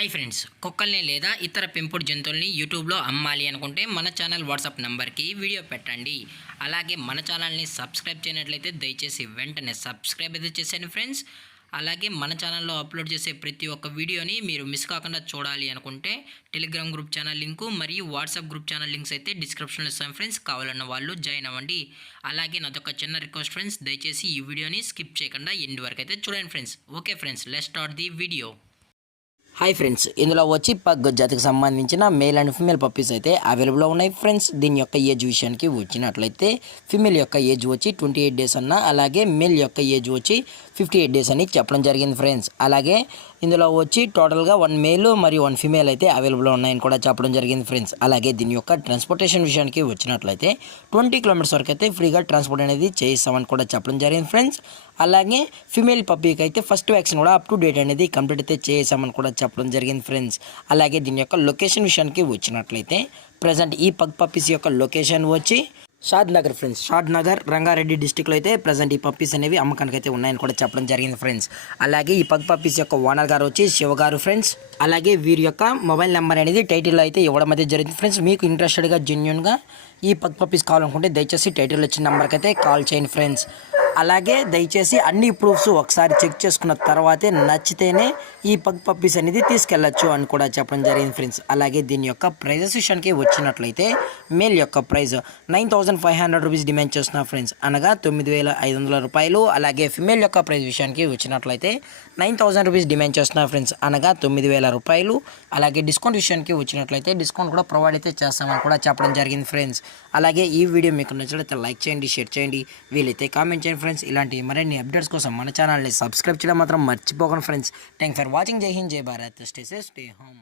Hi friends, కుక్కల్ని లేదా ఇతర పెంపుడు జంతువుల్ని యూట్యూబ్లో అమ్మాలి అనుకుంటే మన ఛానల్ వాట్సాప్ నెంబర్కి వీడియో పెట్టండి. అలాగే మన ఛానల్ని సబ్స్క్రైబ్ చేయనట్లయితే దయచేసి వెంటనే సబ్స్క్రైబ్ అయితే చేసేయండి ఫ్రెండ్స్. అలాగే మన ఛానల్లో అప్లోడ్ చేసే ప్రతి ఒక్క వీడియోని మీరు మిస్ కాకుండా చూడాలి అనుకుంటే టెలిగ్రామ్ గ్రూప్ ఛానల్ లింకు మరియు వాట్సాప్ గ్రూప్ ఛానల్ లింక్స్ అయితే డిస్క్రిప్షన్లో ఇస్తాను ఫ్రెండ్స్. కావాలన్న వాళ్ళు జాయిన్ అవ్వండి. అలాగే నాదొక చిన్న రిక్వెస్ట్ ఫ్రెండ్స్, దయచేసి ఈ వీడియోని స్కిప్ చేయకుండా ఎండ్ వరకు అయితే చూడండి friends. Okay friends, let's start the video. Hi friends, ఇందులో వచ్చి పగ్ జాతికి సంబంధించిన మేల్ అండ్ ఫిమేల్ పప్పీస్ అయితే అవైలబుల్లో ఉన్నాయి ఫ్రెండ్స్. దీని యొక్క ఏజ్ విషయానికి వచ్చినట్లయితే ఫిమేల్ యొక్క ఏజ్ వచ్చి 28 డేస్ అన్న, అలాగే మేల్ యొక్క ఏజ్ వచ్చి 58 డేస్ అని చెప్పడం జరిగింది ఫ్రెండ్స్. అలాగే ఇందులో వచ్చి టోటల్గా 1 మేల్ మరియు 1 ఫిమేల్ అయితే అవైలబుల్లో ఉన్నాయని కూడా చెప్పడం జరిగింది ఫ్రెండ్స్. అలాగే దీని యొక్క ట్రాన్స్పోర్టేషన్ విషయానికి వచ్చినట్లయితే 20 కిలోమీటర్స్ వరకు అయితే ఫ్రీగా ట్రాన్స్పోర్ట్ అనేది చేయిస్తామని కూడా చెప్పడం జరిగింది ఫ్రెండ్స్. అలాగే ఫిమేల్ పప్పీకి అయితే ఫస్ట్ వ్యాక్సిన్ కూడా అప్ టు డేట్ అనేది కంప్లీట్ అయితే చేసామని కూడా చెప్పడం జరిగింది ఫ్రెండ్స్. అలాగే దీని యొక్క లొకేషన్ విషయానికి వచ్చినట్లయితే ప్రజెంట్ ఈ పగ్ పప్పీస్ యొక్క లొకేషన్ వచ్చి షాద్ నగర్ ఫ్రెండ్స్. షాద్ నగర్ రంగారెడ్డి డిస్టిక్లో అయితే ప్రజెంట్ ఈ పప్పీస్ అనేవి అమ్మకానికి అయితే ఉన్నాయని కూడా చెప్పడం జరిగింది ఫ్రెండ్స్. అలాగే ఈ పగ్ పప్పీస్ యొక్క ఓనర్ గారు వచ్చి శివ గారు ఫ్రెండ్స్. అలాగే వీరి యొక్క మొబైల్ నెంబర్ అనేది టైటిల్లో అయితే ఇవ్వడం అయితే జరిగింది ఫ్రెండ్స్. మీకు ఇంట్రెస్టెడ్గా జెన్యున్గా ఈ పగ్ పప్పీస్ కావాలనుకుంటే దయచేసి టైటిల్ వచ్చిన నెంబర్కి అయితే కాల్ చేయండి ఫ్రెండ్స్. అలాగే దయచేసి అన్ని ప్రూఫ్స్ ఒకసారి చెక్ చేసుకున్న తర్వాతే నచ్చితేనే ఈ పగ్ పప్పీస్ అనేది తీసుకెళ్లొచ్చు అని కూడా చెప్పడం జరిగింది ఫ్రెండ్స్. అలాగే దీని యొక్క ప్రైజెస్ విషయానికి వచ్చినట్లయితే మేల్ యొక్క ప్రైజ్ 9,500 రూపీస్ డిమాండ్ చేస్తున్నారు ఫ్రెండ్స్, అనగా 9,500 రూపాయలు. అలాగే ఫిమేల్ యొక్క ప్రైజ్ విషయానికి వచ్చినట్లయితే 9,000 రూపీస్ డిమాండ్ చేస్తున్నారు ఫ్రెండ్స్, అనగా 9,000 రూపాయలు. అలాగే డిస్కౌంట్ విషయానికి వచ్చినట్లయితే డిస్కౌంట్ కూడా ప్రొవైడ్ అయితే చేస్తామని కూడా చెప్పడం జరిగింది ఫ్రెండ్స్. అలాగే ఈ వీడియో మీకు నచ్చినట్లయితే లైక్ చేయండి, షేర్ చేయండి, వీలైతే కామెంట్ చేయండి ఫ్రెండ్స్. ఇలాంటి మరిన్ని అప్డేట్స్ కోసం మన ఛానల్ని సబ్స్క్రైబ్ చేయడం మాత్రం మర్చిపోకండి ఫ్రెండ్స్. Thank for watching. జై హింద్, జై Bharat. Stay safe, stay home.